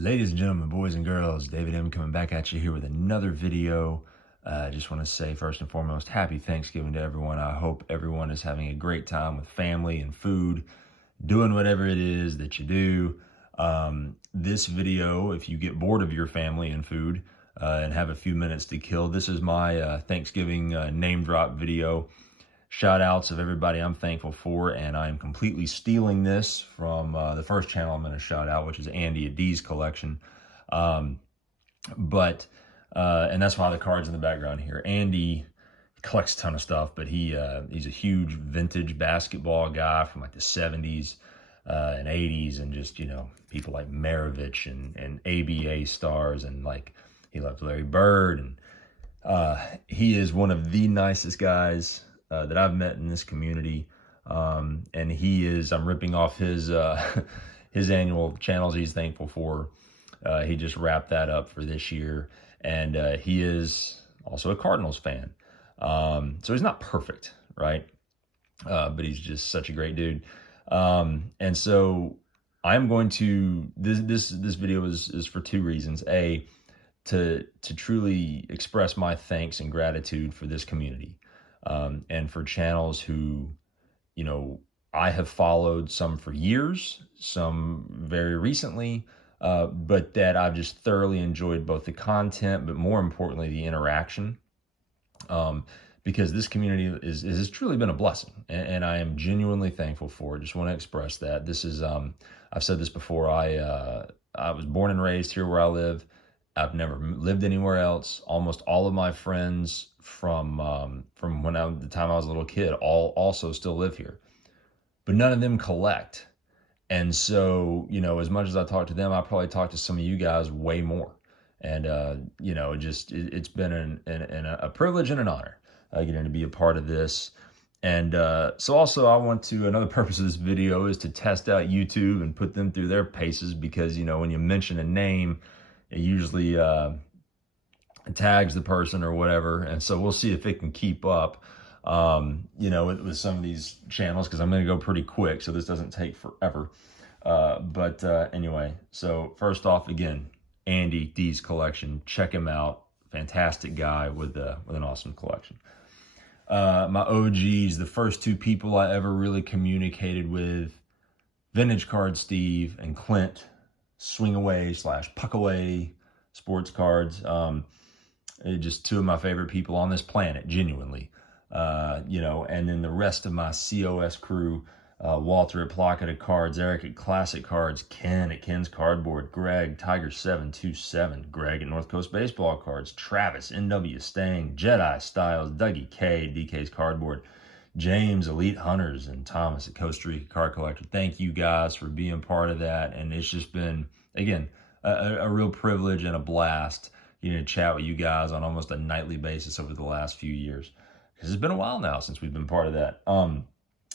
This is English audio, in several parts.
Ladies and gentlemen, boys and girls, David M. coming back at you here with another video. I just want to say first and foremost, happy Thanksgiving to everyone. I hope everyone is having a great time with family and food, doing whatever it is that you do. This video, if you get bored of your family and food and have a few minutes to kill, this is my Thanksgiving name drop video. Shout outs of everybody I'm thankful for, and I'm completely stealing this from the first channel I'm going to shout out, which is Andy at D's Collection. And that's why the card's in the background here. Andy collects a ton of stuff, but he's a huge vintage basketball guy from like the 70s and 80s, and just, you know, people like Maravich and ABA stars, and like he loved Larry Bird, and he is one of the nicest guys that I've met in this community. And I'm ripping off his his annual channels he's thankful for. He just wrapped that up for this year, and he is also a Cardinals fan. So he's not perfect, right? But he's just such a great dude. And so I'm going to, this video is for two reasons. A, to truly express my thanks and gratitude for this community. And for channels who, you know, I have followed, some for years, some very recently, but that I've just thoroughly enjoyed both the content, but more importantly, the interaction, because this community has truly been a blessing, and I am genuinely thankful for it. Just want to express that. This is, I've said this before, I was born and raised here where I live. I've never lived anywhere else. Almost all of my friends from the time I was a little kid all also still live here, but none of them collect. And so, you know, as much as I talk to them, I probably talk to some of you guys way more. And you know, it's been a privilege and an honor getting to be a part of this. And so also another purpose of this video is to test out YouTube and put them through their paces, because, you know, when you mention a name, it usually tags the person or whatever. And so we'll see if it can keep up, you know, with some of these channels, because I'm going to go pretty quick, so this doesn't take forever. Anyway, so first off, again, Andy D's Collection. Check him out. Fantastic guy with an awesome collection. My OGs, the first two people I ever really communicated with, Vintage Card Steve and Clint, Swing Away / Puck Away Sports Cards. Just two of my favorite people on this planet, genuinely. You know, and then the rest of my COS crew, Walter at Placket of Cards, Eric at Classic Cards, Ken at Ken's Cardboard, Greg, Tiger727, Greg at North Coast Baseball Cards, Travis, NW Stang, Jedi Styles, Dougie K, DK's Cardboard, James, Elite Hunters, and Thomas at Costa Rica Card Collector. Thank you guys for being part of that. And it's just been, again, a real privilege and a blast, you know, to chat with you guys on almost a nightly basis over the last few years, because it's been a while now since we've been part of that.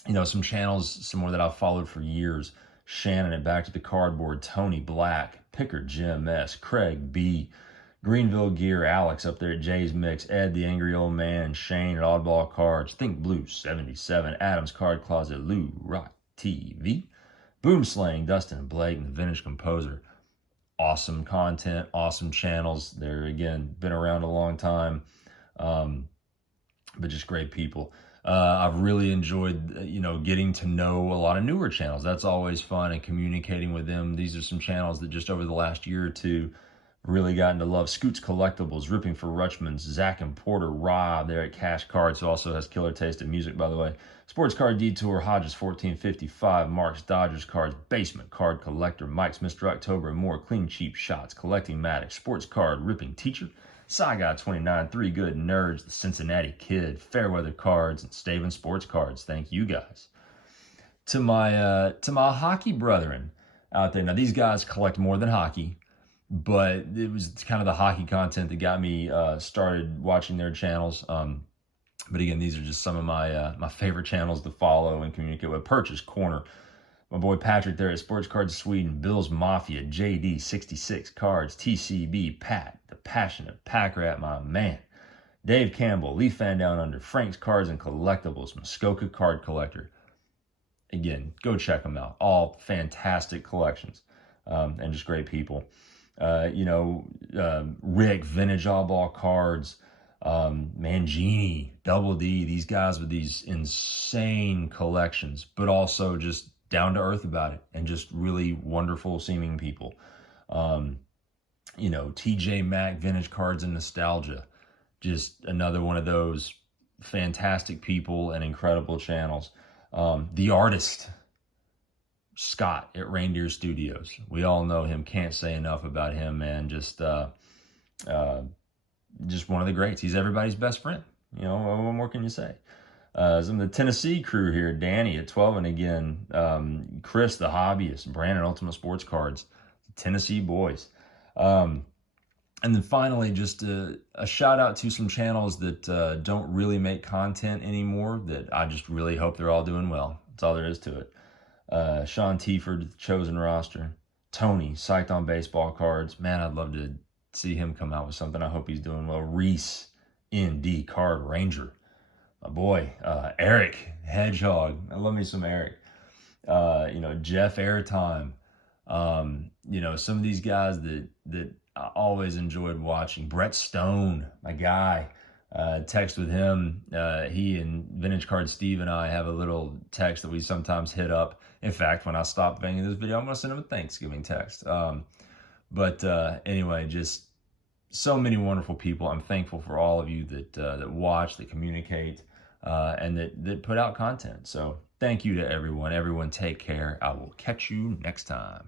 You know, some channels, some more that I've followed for years: Shannon at Back to the Cardboard, Tony Black, Picker Jim S, Craig B, Greenville Gear, Alex up there at Jay's Mix, Ed the Angry Old Man, Shane at Oddball Cards, Think Blue 77, Adam's Card Closet, Lou Rock TV, Boomslang, Dustin and Blake, and the Vintage Composer. Awesome content, awesome channels. They're, again, been around a long time, but just great people. I've really enjoyed, you know, getting to know a lot of newer channels. That's always fun, and communicating with them. These are some channels that just over the last year or two really gotten to love. Scoots Collectibles, Ripping for Rutschman's, Zach and Porter, Rob there at Cash Cards, who also has killer taste in music, by the way. Sports Card Detour, Hodges 1455, Mark's Dodgers Cards, Basement Card Collector, Mike's Mr. October, and more. Clean Cheap Shots, Collecting Maddox, Sports Card Ripping Teacher, Saigon 29, Three Good Nerds, the Cincinnati Kid, Fairweather Cards, and Staven Sports Cards. Thank you guys. To my hockey brethren out there, now these guys collect more than hockey, but it was kind of the hockey content that got me started watching their channels. But again, these are just some of my favorite channels to follow and communicate with. Purchase Corner, my boy Patrick there at Sports Cards Sweden, Bill's Mafia, JD 66 Cards, TCB, Pat, the Passionate Pack Rat, my man, Dave Campbell, Leaf Fan Down Under, Frank's Cards and Collectibles, Muskoka Card Collector. Again, go check them out. All fantastic collections, and just great people. Rick, Vintage All Ball Cards, Mangini, Double D, these guys with these insane collections, but also just down to earth about it and just really wonderful seeming people. TJ Maxx, Vintage Cards and Nostalgia, just another one of those fantastic people and incredible channels. The Artist, Scott at Reindeer Studios. We all know him. Can't say enough about him, man. Just one of the greats. He's everybody's best friend. What more can you say? Some of the Tennessee crew here, Danny at 12, and again, Chris, the hobbyist, Brandon, Ultimate Sports Cards, Tennessee boys. And then finally, just a shout out to some channels that don't really make content anymore that I just really hope they're all doing well. That's all there is to it. Sean Tieford, Chosen Roster. Tony, Psyched on Baseball Cards. Man, I'd love to see him come out with something. I hope he's doing well. Reese, ND Card Ranger. My boy, Eric, Hedgehog. I love me some Eric. Jeff Airtime. Some of these guys that I always enjoyed watching. Brett Stone, my guy. Text with him. He and Vintage Card Steve and I have a little text that we sometimes hit up. In fact, when I stop banging this video, I'm going to send him a Thanksgiving text. Anyway, just so many wonderful people. I'm thankful for all of you that watch, that communicate, and that put out content. So thank you to everyone. Everyone take care. I will catch you next time.